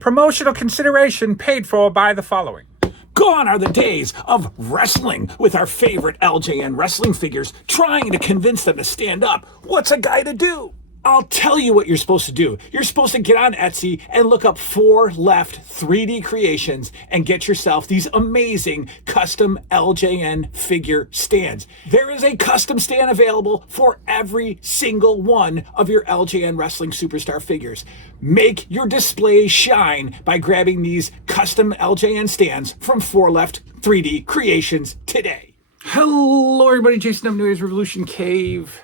Promotional consideration paid for by the following. Gone are the days of wrestling with our favorite LJN wrestling figures, trying to convince them to stand up. What's a guy to do? I'll tell you what you're supposed to do. You're supposed to get on Etsy and look up 4 Left 3D Creations and get yourself these amazing custom LJN figure stands. There is a custom stand available for every single one of your LJN wrestling superstar figures. Make your display shine by grabbing these custom LJN stands from 4 Left 3D Creations today. Hello, everybody. Jason of New Year's Revolution Cave.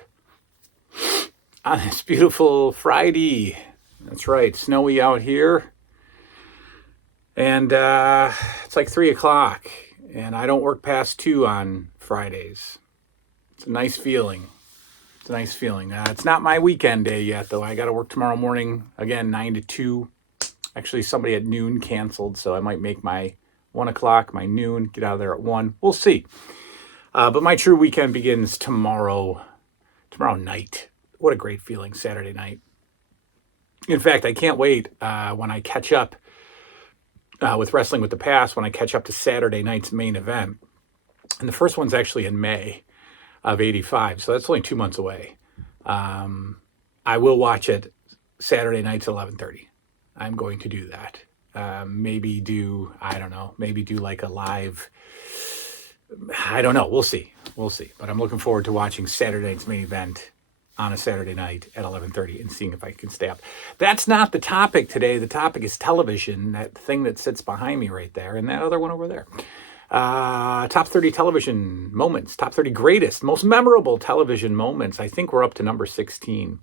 On this beautiful Friday. That's right, snowy out here. And it's like 3 o'clock. And I don't work past 2 on Fridays. It's a nice feeling. It's not my weekend day yet, though. I got to work tomorrow morning, again, 9 to 2. Actually, somebody at noon canceled, so I might make my 1 o'clock, my noon, get out of there at 1. We'll see. But my true weekend begins tomorrow night. What a great feeling, Saturday night. In fact, I can't wait when I catch up with Wrestling with the Past, when I catch up to Saturday night's main event. And the first one's actually in May of 85, so that's only 2 months away. I will watch it Saturday nights at 11:30. I'm going to do that. Maybe do like a live, I don't know, we'll see. But I'm looking forward to watching Saturday night's main event on a Saturday night at 11:30 and seeing if I can stay up. That's not the topic today. The topic is television, that thing that sits behind me right there, and that other one over there. Top 30 television moments, top 30 greatest, most memorable television moments. I think we're up to number 16.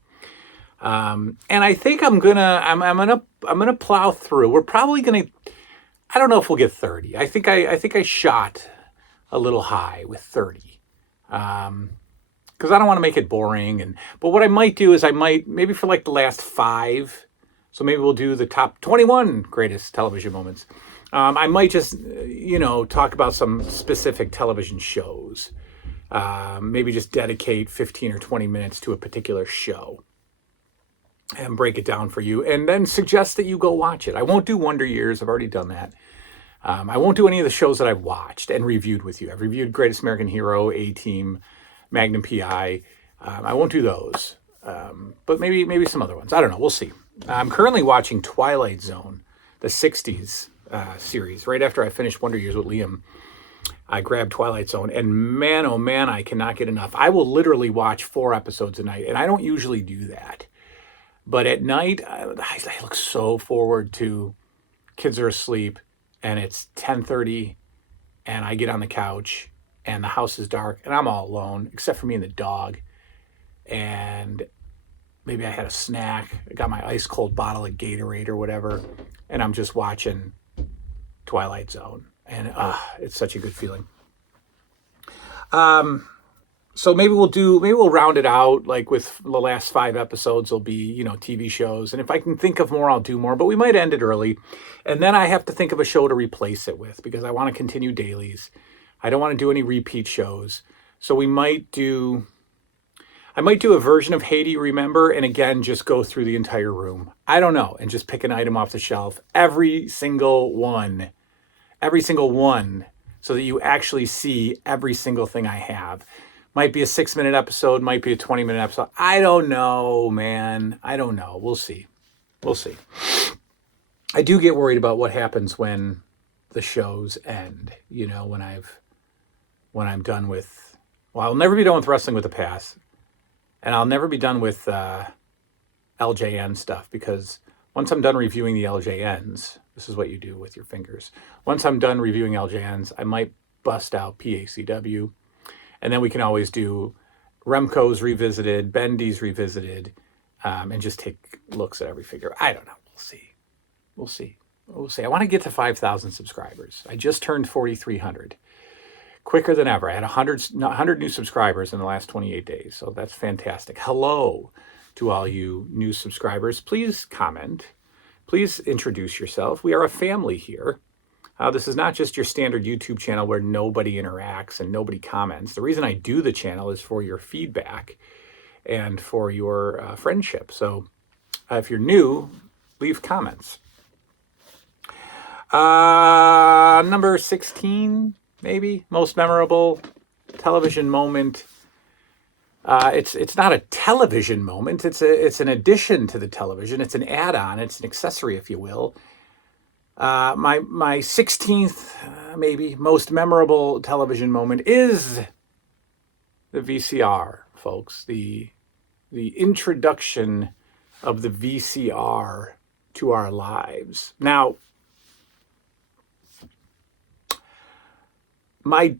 And I think I'm gonna plow through. We're probably gonna, I don't know if we'll get 30. I think I shot a little high with 30. Because I don't want to make it boring. But what I might do is maybe for like the last 5, so maybe we'll do the top 21 greatest television moments. I might just, talk about some specific television shows. Maybe just dedicate 15 or 20 minutes to a particular show and break it down for you, and then suggest that you go watch it. I won't do Wonder Years. I've already done that. I won't do any of the shows that I've watched and reviewed with you. I've reviewed Greatest American Hero, A-Team, Magnum PI. I won't do those, but maybe some other ones. I don't know. We'll see. I'm currently watching Twilight Zone, the 60s series. Right after I finished Wonder Years with Liam, I grabbed Twilight Zone, and man, oh man, I cannot get enough. I will literally watch 4 episodes a night, and I don't usually do that. But at night, I look so forward to kids are asleep, and it's 10:30, and I get on the couch, and the house is dark, and I'm all alone, except for me and the dog. And maybe I had a snack. I got my ice cold bottle of Gatorade or whatever, and I'm just watching Twilight Zone. And it's such a good feeling. So maybe we'll round it out, like with the last 5 episodes will be, TV shows. And if I can think of more, I'll do more, but we might end it early. And then I have to think of a show to replace it with, because I want to continue dailies. I don't want to do any repeat shows. So I might do a version of Hey, Do You Remember? And again, just go through the entire room. I don't know. And just pick an item off the shelf. Every single one. So that you actually see every single thing I have. Might be a 6-minute episode. Might be a 20-minute episode. I don't know, man. I don't know. We'll see. I do get worried about what happens when the shows end. When I'm done with, I'll never be done with Wrestling with the Past, and I'll never be done with LJN stuff, because once I'm done reviewing the LJNs, this is what you do with your fingers. Once I'm done reviewing LJNs, I might bust out PACW, and then we can always do Remco's Revisited, Bendy's Revisited, and just take looks at every figure. I don't know. We'll see. I want to get to 5,000 subscribers. I just turned 4,300. Quicker than ever. I had 100 new subscribers in the last 28 days, so that's fantastic. Hello to all you new subscribers. Please comment. Please introduce yourself. We are a family here. This is not just your standard YouTube channel where nobody interacts and nobody comments. The reason I do the channel is for your feedback and for your friendship. So if you're new, leave comments. Number 16, maybe most memorable television moment. It's not a television moment. It's an addition to the television. It's an add-on. It's an accessory, if you will. My 16th, maybe most memorable television moment is the VCR, folks. The introduction of the VCR to our lives. Now, I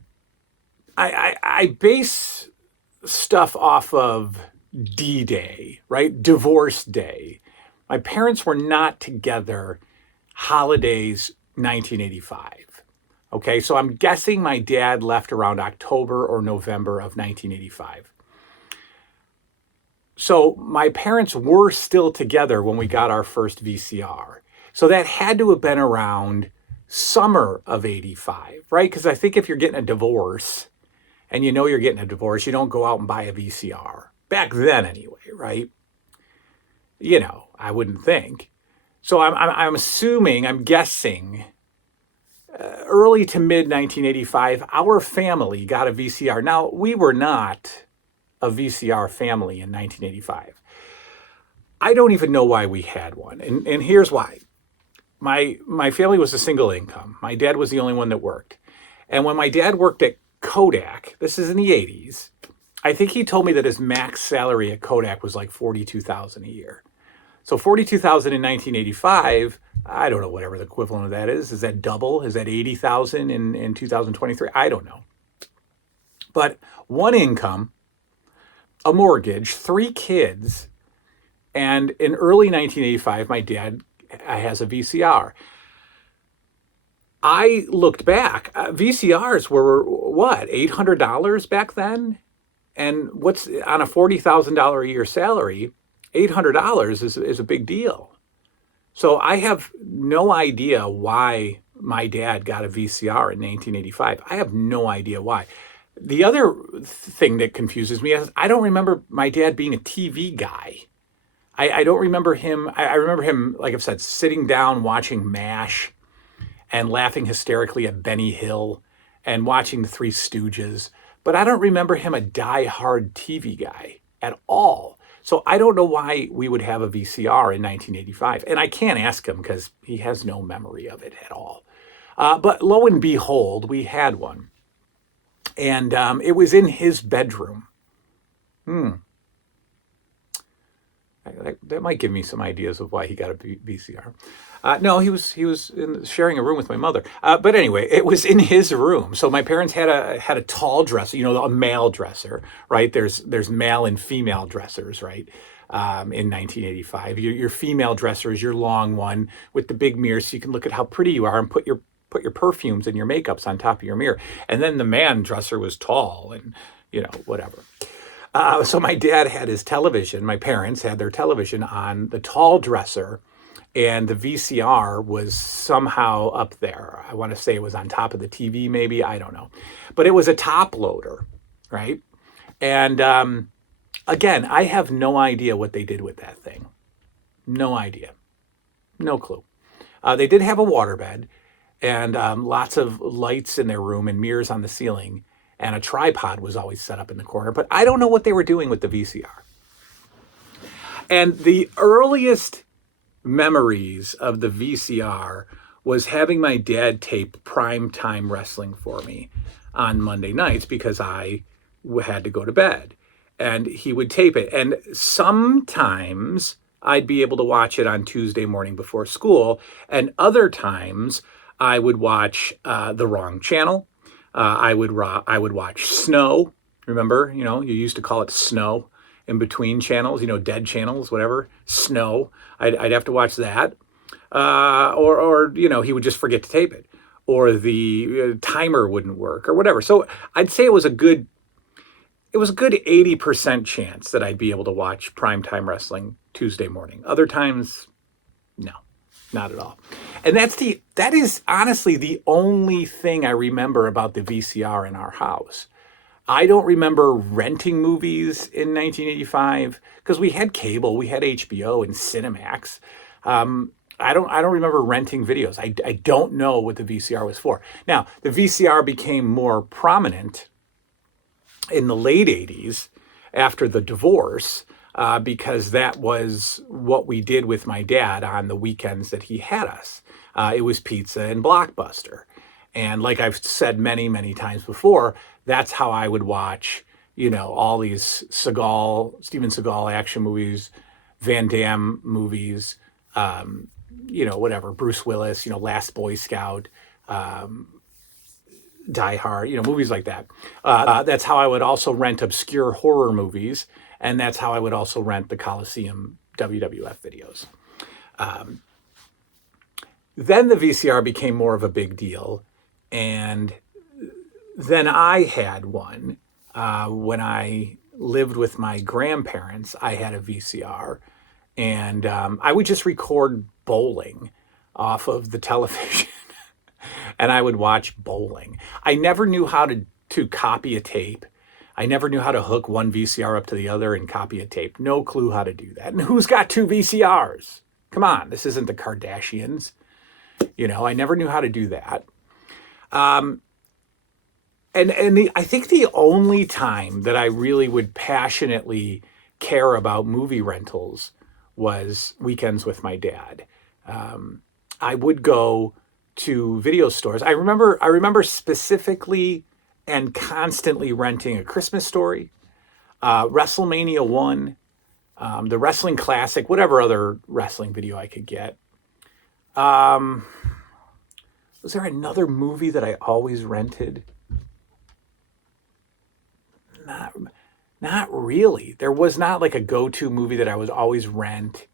base stuff off of D-Day, right? Divorce Day. My parents were not together holidays 1985. Okay, so I'm guessing my dad left around October or November of 1985. So my parents were still together when we got our first VCR. So that had to have been around summer of 85, right? Because I think if you're getting a divorce and you know you're getting a divorce, you don't go out and buy a VCR. Back then anyway, right? You know, I wouldn't think. So I'm assuming, I'm guessing, early to mid 1985, our family got a VCR. Now, we were not a VCR family in 1985. I don't even know why we had one. And here's why. My family was a single income. My dad was the only one that worked. And when my dad worked at Kodak, this is in the 80s, I think he told me that his max salary at Kodak was like $42,000 a year. So $42,000 in 1985, I don't know whatever the equivalent of that is. Is that double? Is that $80,000 in 2023? I don't know. But one income, a mortgage, 3 kids, and in early 1985, my dad has a VCR. I looked back. VCRs were what, $800 back then? And what's on a $40,000 a year salary, $800 is a big deal. So I have no idea why my dad got a VCR in 1985. I have no idea why. The other thing that confuses me is I don't remember my dad being a TV guy. I don't remember him. I remember him, like I've said, sitting down watching MASH and laughing hysterically at Benny Hill and watching the Three Stooges. But I don't remember him a die-hard TV guy at all. So I don't know why we would have a VCR in 1985. And I can't ask him because he has no memory of it at all. But lo and behold, we had one. And it was in his bedroom. That might give me some ideas of why he got a VCR. No, he was sharing a room with my mother. But anyway, it was in his room. So my parents had a tall dresser, you know, a male dresser, right? There's male and female dressers, right? In 1985, your female dresser is your long one with the big mirror, so you can look at how pretty you are and put your perfumes and your makeups on top of your mirror. And then the man dresser was tall and, you know, whatever. So my dad had his television. My parents had their television on the tall dresser, and the VCR was somehow up there. I want to say it was on top of the TV, maybe. I don't know. But it was a top loader, right? And again, I have no idea what they did with that thing. No idea. No clue. They did have a waterbed and lots of lights in their room and mirrors on the ceiling. And a tripod was always set up in the corner. But I don't know what they were doing with the VCR. And the earliest memories of the VCR was having my dad tape primetime wrestling for me on Monday nights because I had to go to bed. And he would tape it. And sometimes I'd be able to watch it on Tuesday morning before school. And other times I would watch the wrong channel. I would watch Snow. Remember, you know, you used to call it Snow in between channels, you know, dead channels, whatever. Snow. I'd have to watch that. Or you know, he would just forget to tape it. Or the timer wouldn't work or whatever. So I'd say it was a good 80% chance that I'd be able to watch primetime wrestling Tuesday morning. Other times, no. Not at all. And that is honestly the only thing I remember about the VCR in our house. I don't remember renting movies in 1985 because we had cable, we had HBO and Cinemax. I don't remember renting videos. I don't know what the VCR was for. Now, the VCR became more prominent in the late 80s after the divorce, because that was what we did with my dad on the weekends that he had us. It was pizza and Blockbuster. And like I've said many, many times before, that's how I would watch, all these Steven Seagal action movies, Van Damme movies, whatever, Bruce Willis, Last Boy Scout, Die Hard, movies like that. That's how I would also rent obscure horror movies, and that's how I would also rent the Coliseum WWF videos. Then the VCR became more of a big deal, and then I had one. When I lived with my grandparents, I had a VCR, and I would just record bowling off of the television. And I would watch bowling. I never knew how to copy a tape. I never knew how to hook one VCR up to the other and copy a tape. No clue how to do that. And who's got two VCRs? Come on, this isn't the Kardashians. I never knew how to do that. I think the only time that I really would passionately care about movie rentals was weekends with my dad. I would go to video stores. I remember specifically and constantly renting A Christmas Story, WrestleMania 1, the Wrestling Classic, whatever other wrestling video I could get. Was there another movie that I always rented? Not really. There was not like a go-to movie that I would always rent.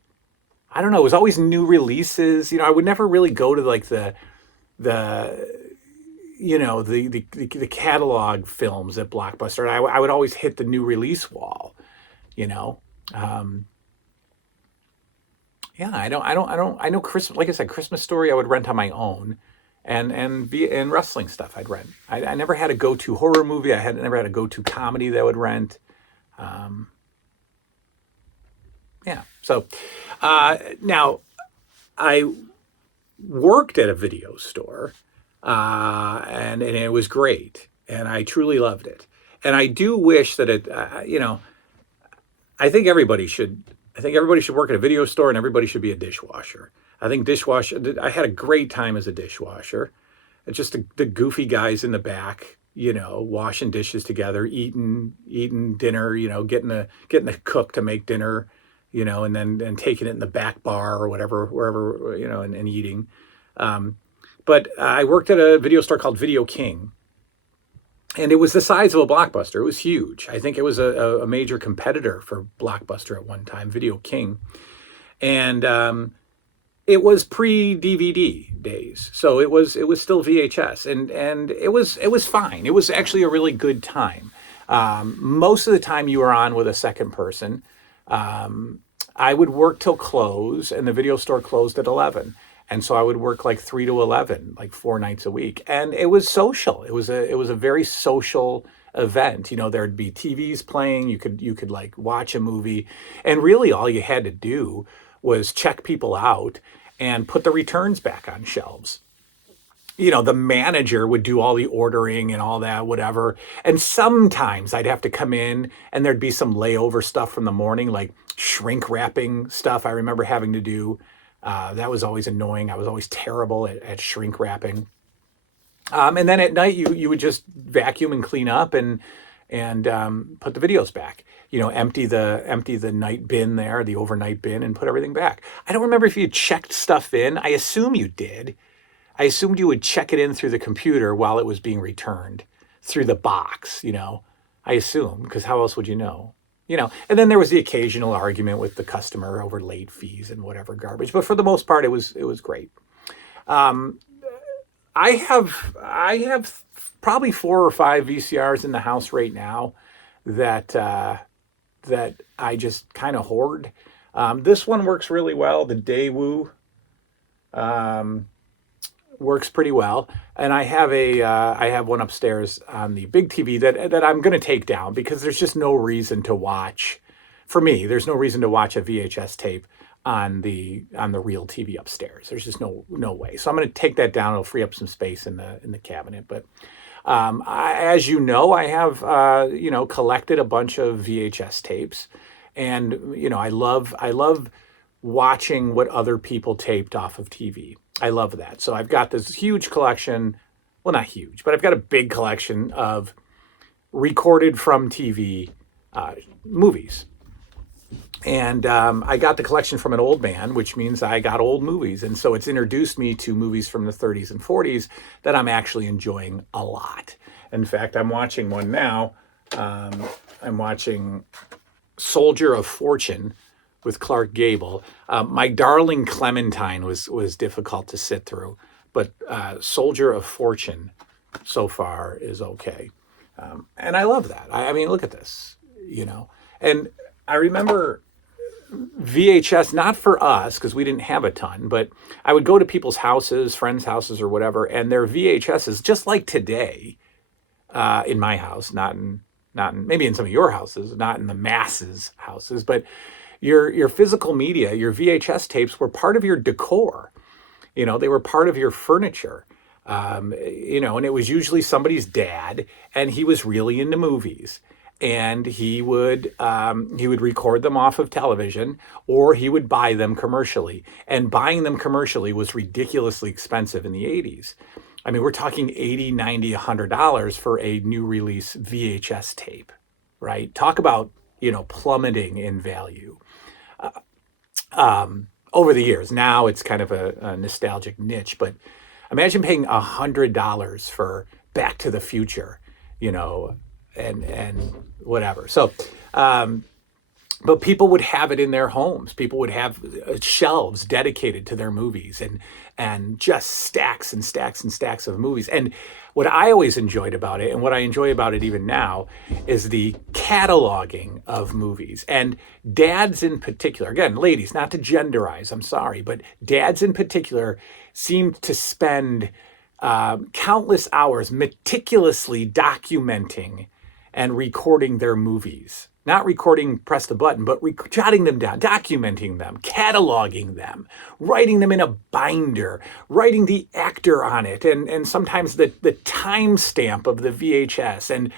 I don't know. It was always new releases. I would never really go to like the catalog films at Blockbuster. And I would always hit the new release wall. I know Christmas. Like I said, Christmas Story I would rent on my own, and wrestling stuff I'd rent. I never had a go-to horror movie. Never had a go-to comedy that I would rent. So now I worked at a video store, and it was great, and I truly loved it. And I do wish that I think everybody should work at a video store, and everybody should be a dishwasher. I had a great time as a dishwasher. It's just the goofy guys in the back, washing dishes together, eating dinner, getting the cook to make dinner, and then taking it in the back bar or whatever, wherever, and eating. But I worked at a video store called Video King, and it was the size of a Blockbuster. It was huge. I think it was a major competitor for Blockbuster at one time, Video King. And it was pre-DVD days, so it was still VHS, and it was fine. It was actually a really good time. Most of the time you were on with a second person. I would work till close, and the video store closed at 11. And so I would work like 3 to 11, like 4 nights a week. And it was social. It was a very social event. There'd be TVs playing. You could like watch a movie. And really all you had to do was check people out and put the returns back on shelves. The manager would do all the ordering and all that, whatever. And sometimes I'd have to come in and there'd be some layover stuff from the morning, like shrink wrapping stuff I remember having to do. That was always annoying. I was always terrible at shrink wrapping. And then at night you would just vacuum and clean up and put the videos back. Empty the night bin there, the overnight bin, and put everything back. I don't remember if you checked stuff in. I assume you did. I assumed you would check it in through the computer while it was being returned through the box. I assume, because how else would you know? And then there was the occasional argument with the customer over late fees and whatever garbage. But for the most part, it was great. I have probably 4 or 5 VCRs in the house right now that I just kind of hoard. This one works really well. The Daewoo works pretty well, and I have one upstairs on the big TV that I'm going to take down because there's just no reason to watch. For me, there's no reason to watch a VHS tape on the real TV upstairs. There's just no way. So I'm going to take that down. It'll free up some space in the cabinet. But as you know, I have collected a bunch of VHS tapes, and I love watching what other people taped off of TV. I love that. So I've got this huge collection. Well, not huge, but I've got a big collection of recorded from TV movies. And I got the collection from an old man, which means I got old movies. And so it's introduced me to movies from the 30s and 40s that I'm actually enjoying a lot. In fact, I'm watching one now. I'm watching Soldier of Fortune with Clark Gable. My Darling Clementine was difficult to sit through, but Soldier of Fortune so far is okay. And I love that. I mean, look at this, And I remember VHS, not for us, because we didn't have a ton, but I would go to people's houses, friends' houses or whatever, and their VHSs, just like today, in my house, not in maybe in some of your houses, not in the masses' houses, but your physical media, your VHS tapes were part of your decor. They were part of your furniture. And it was usually somebody's dad, and he was really into movies. And he would record them off of television, or he would buy them commercially. And buying them commercially was ridiculously expensive in the 80s. I mean, we're talking $80, $90, $100 for a new release VHS tape, right? Talk about, plummeting in value over the years. Now it's kind of a nostalgic niche, but imagine paying $100 for Back to the Future, and whatever. So, but people would have it in their homes. People would have shelves dedicated to their movies and just stacks and stacks and stacks of movies. And what I always enjoyed about it, and what I enjoy about it even now, is the cataloging of movies. And dads in particular, again, ladies, not to genderize, I'm sorry, but dads in particular seem to spend countless hours meticulously documenting and recording their movies. Not recording, press the button, but jotting them down, documenting them, cataloging them, writing them in a binder, writing the actor on it, and sometimes the timestamp of the VHS, and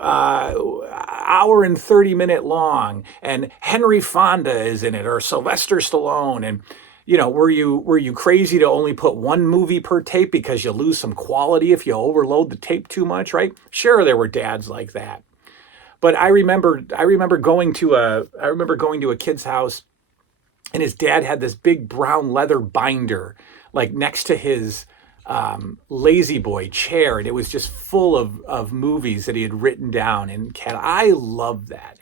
hour and 30-minute long, and Henry Fonda is in it, or Sylvester Stallone, and were you crazy to only put one movie per tape because you lose some quality if you overload the tape too much, right? Sure, there were dads like that. But I remember going to a kid's house, and his dad had this big brown leather binder like next to his lazy boy chair, and it was just full of movies that he had written down. And I love that.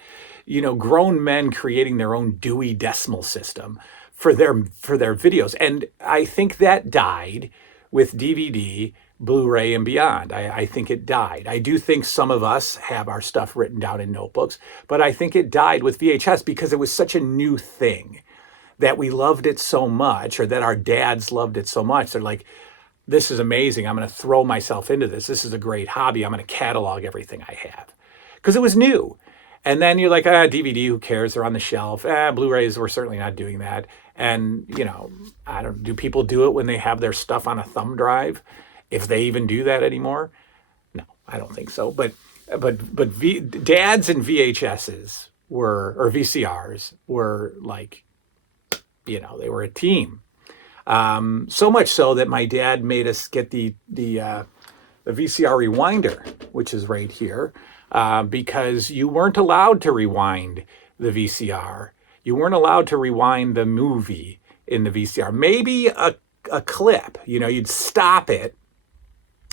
Grown men creating their own Dewey Decimal System for their videos. And I think that died with DVD, Blu-ray, and beyond. I think it died. I do think some of us have our stuff written down in notebooks, but I think it died with VHS because it was such a new thing that we loved it so much, or that our dads loved it so much. They're like, this is amazing. I'm going to throw myself into this. This is a great hobby. I'm going to catalog everything I have. Because it was new. And then you're like, DVD, who cares? They're on the shelf. Blu-rays, we're certainly not doing that. And, do people do it when they have their stuff on a thumb drive? If they even do that anymore? No, I don't think so. But dads and VHSs or VCRs were like, they were a team. So much so that my dad made us get the VCR rewinder, which is right here, because you weren't allowed to rewind the VCR. You weren't allowed to rewind the movie in the VCR. Maybe a clip, you'd stop it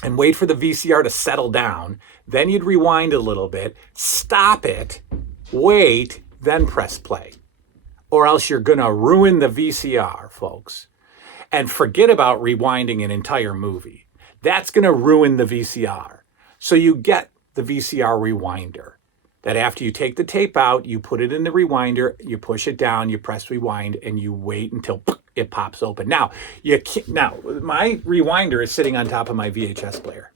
and wait for the VCR to settle down. Then you'd rewind a little bit, stop it, wait, then press play. Or else you're going to ruin the VCR, folks. And forget about rewinding an entire movie. That's going to ruin the VCR. So you get the VCR rewinder. That after you take the tape out, you put it in the rewinder, you push it down, you press rewind, and you wait until it pops open. Now, my rewinder is sitting on top of my VHS player.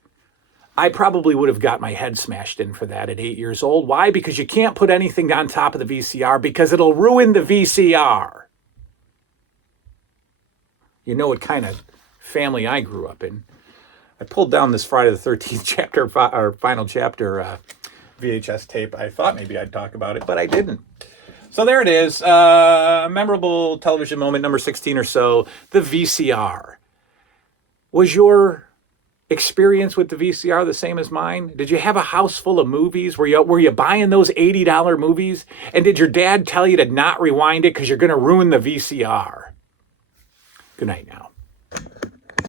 I probably would have got my head smashed in for that at 8 years old. Why? Because you can't put anything on top of the VCR because it'll ruin the VCR. You know what kind of family I grew up in. I pulled down this Friday the 13th chapter, or final chapter VHS tape. I thought maybe I'd talk about it, but I didn't. So there it is. Memorable television moment number 16 or so, the VCR. Was your experience with the VCR the same as mine? Did you have a house full of movies? Were you buying those $80 movies? And did your dad tell you to not rewind it because you're going to ruin the VCR? Good night now.